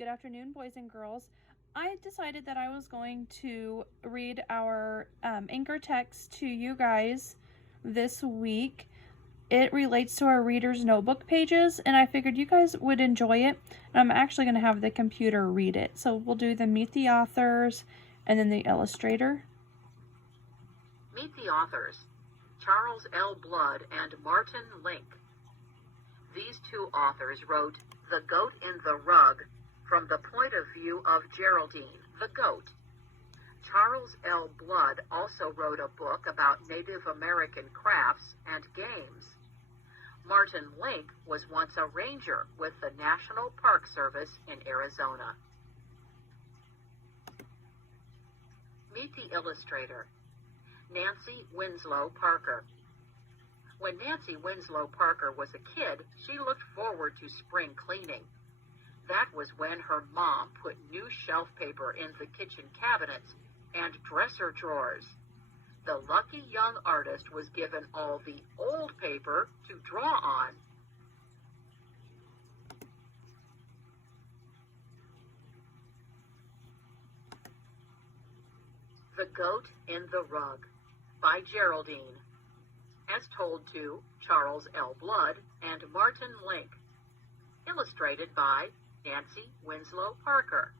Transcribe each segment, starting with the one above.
Good afternoon, boys and girls. I decided that I was going to read our anchor text to you guys this week. It relates to our reader's notebook pages, and I figured you guys would enjoy it. And I'm actually going to have the computer read it. So we'll do the Meet the Authors and then the illustrator. Meet the authors, Charles L. Blood and Martin Link. These two authors wrote The Goat in the Rug from the point of view of Geraldine, the goat. Charles L. Blood also wrote a book about Native American crafts and games. Martin Link was once a ranger with the National Park Service in Arizona. Meet the illustrator, Nancy Winslow Parker. When Nancy Winslow Parker was a kid, she looked forward to spring cleaning. That was when her mom put new shelf paper in the kitchen cabinets and dresser drawers. The lucky young artist was given all the old paper to draw on. The Goat in the Rug by Geraldine, as told to Charles L. Blood and Martin Link, illustrated by Nancy Winslow Parker.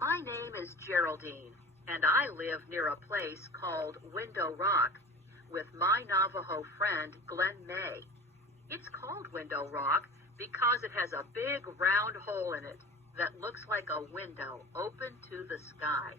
My name is Geraldine, and I live near a place called Window Rock with my Navajo friend Glen May. It's called Window Rock because it has a big round hole in it that looks like a window open to the sky.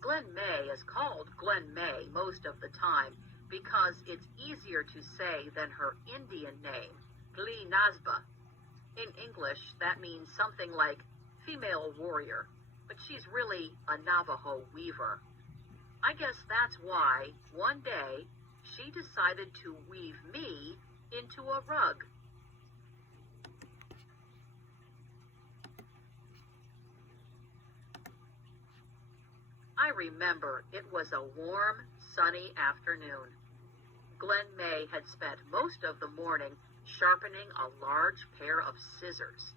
Glen May is called Glen May most of the time because it's easier to say than her Indian name, Gli Nazba. In English, that means something like female warrior, but she's really a Navajo weaver. I guess that's why, one day, she decided to weave me into a rug. I remember it was a warm, sunny afternoon. Glen May had spent most of the morning sharpening a large pair of scissors.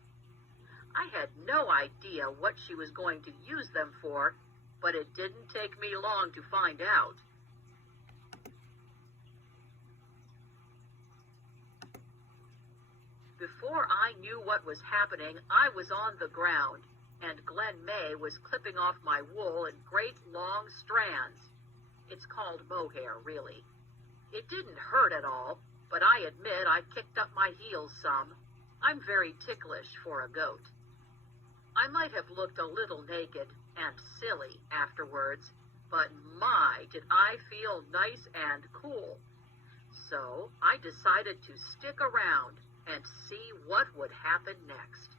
I had no idea what she was going to use them for, but it didn't take me long to find out. Before I knew what was happening, I was on the ground, and Glen May was clipping off my wool in great long strands. It's called mohair, really. It didn't hurt at all, but I admit I kicked up my heels some. I'm very ticklish for a goat. I might have looked a little naked and silly afterwards, but my, did I feel nice and cool. So I decided to stick around and see what would happen next.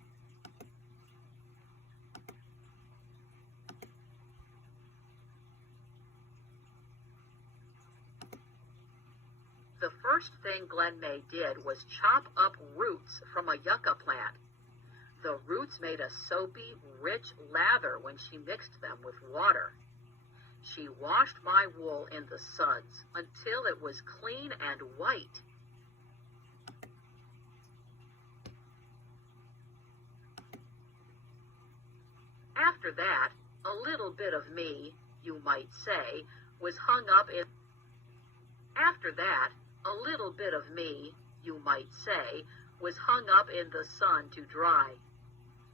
The first thing Glen May did was chop up roots from a yucca plant. The roots made a soapy, rich lather when she mixed them with water. She washed my wool in the suds until it was clean and white. After that, a little bit of me, you might say, was hung up in... After that, a little bit of me, you might say, was hung up in the sun to dry.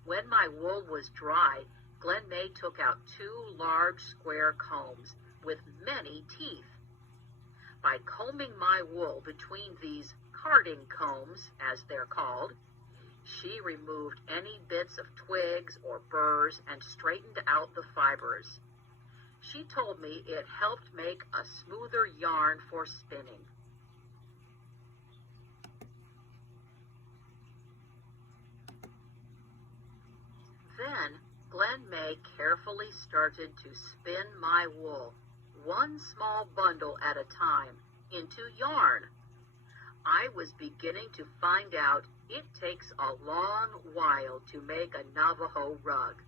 When my wool was dry, Glen May took out 2 large square combs with many teeth. By combing my wool between these carding combs, as they're called, she removed any bits of twigs or burrs and straightened out the fibers. She told me it helped make a smoother yarn for spinning. Then Glen May carefully started to spin my wool, one small bundle at a time, into yarn. I was beginning to find out it takes a long while to make a Navajo rug.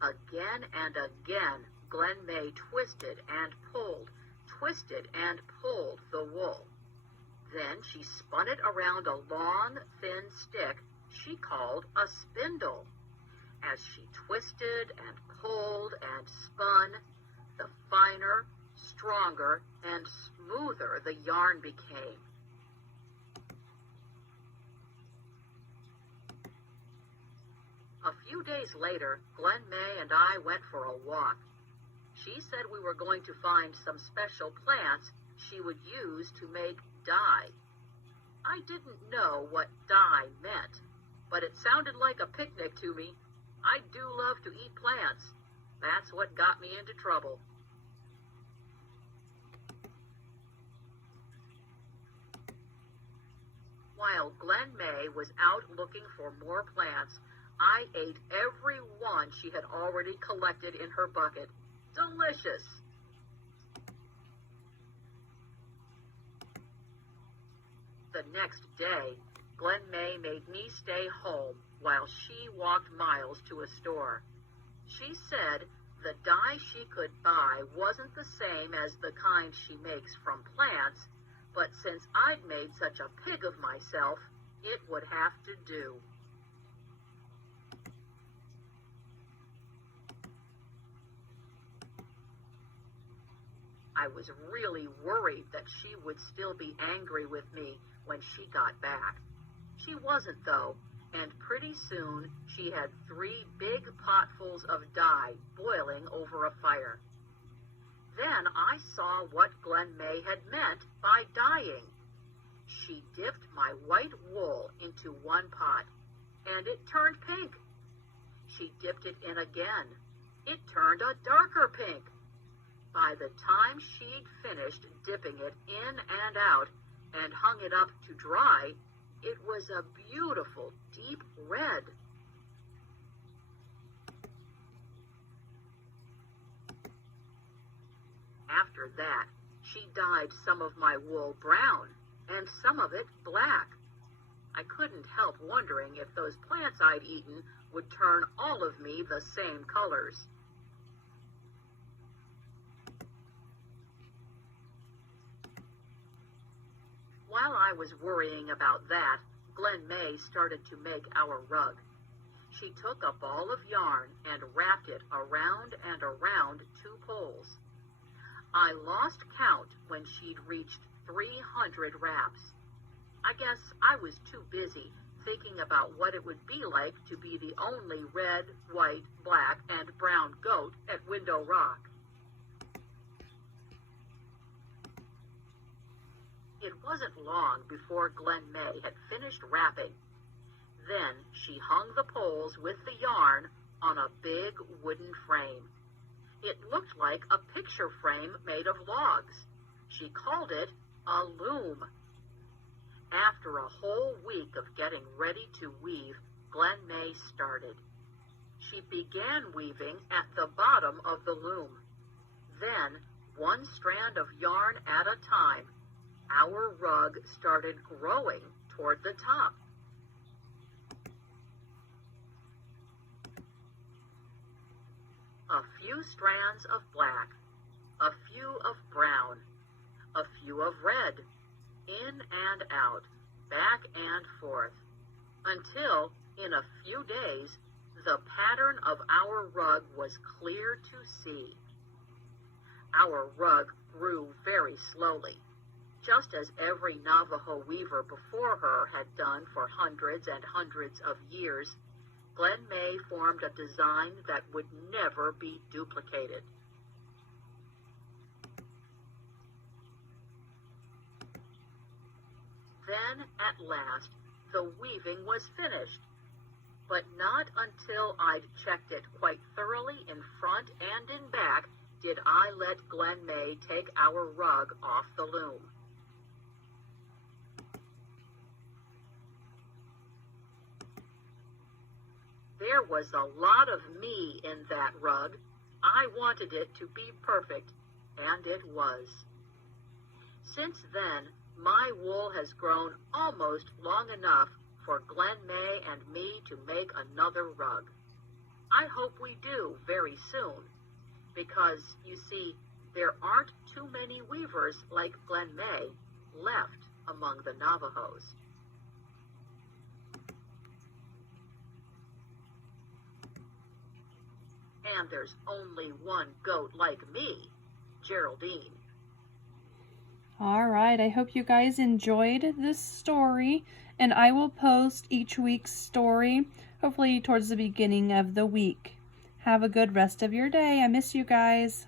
Again and again, Glen May twisted and pulled, twisted and pulled the wool. Then she spun it around a long, thin stick she called a spindle. As she twisted and pulled and spun, the finer, stronger, and smoother the yarn became. A few days later, Glen May and I went for a walk. She said we were going to find some special plants she would use to make dye. I didn't know what dye meant, but it sounded like a picnic to me. I do love to eat plants. That's what got me into trouble. While Glen May was out looking for more plants, I ate every one she had already collected in her bucket. Delicious! The next day, Glen May made me stay home while she walked miles to a store. She said the dye she could buy wasn't the same as the kind she makes from plants, but since I'd made such a pig of myself, it would have to do. I was really worried that she would still be angry with me when she got back. She wasn't, though, and pretty soon she had 3 big potfuls of dye boiling over a fire. Then I saw what Glen May had meant by dyeing. She dipped my white wool into one pot, and it turned pink. She dipped it in again. It turned a darker pink. By the time she'd finished dipping it in and out and hung it up to dry, it was a beautiful deep red. After that, she dyed some of my wool brown and some of it black. I couldn't help wondering if those plants I'd eaten would turn all of me the same colors. While I was worrying about that, Glen May started to make our rug. She took a ball of yarn and wrapped it around and around 2 poles. I lost count when she'd reached 300 wraps. I guess I was too busy thinking about what it would be like to be the only red, white, black, and brown goat at Window Rock. It wasn't long before Glen May had finished wrapping. Then she hung the poles with the yarn on a big wooden frame. It looked like a picture frame made of logs. She called it a loom. After a whole week of getting ready to weave, Glen May started. She began weaving at the bottom of the loom. Then, one strand of yarn at a time, our rug started growing toward the top. A few strands of black, a few of brown, a few of red, in and out, back and forth, until, in a few days, the pattern of our rug was clear to see. Our rug grew very slowly, just as every Navajo weaver before her had done for hundreds and hundreds of years. Glen May formed a design that would never be duplicated. Then, at last, the weaving was finished, but not until I'd checked it quite thoroughly in front and in back did I let Glen May take our rug off the loom. There was a lot of me in that rug. I wanted it to be perfect, and it was. Since then, my wool has grown almost long enough for Glen May and me to make another rug. I hope we do very soon, because, you see, there aren't too many weavers like Glen May left among the Navajos. And there's only one goat like me, Geraldine. All right, I hope you guys enjoyed this story, and I will post each week's story, hopefully towards the beginning of the week. Have a good rest of your day. I miss you guys.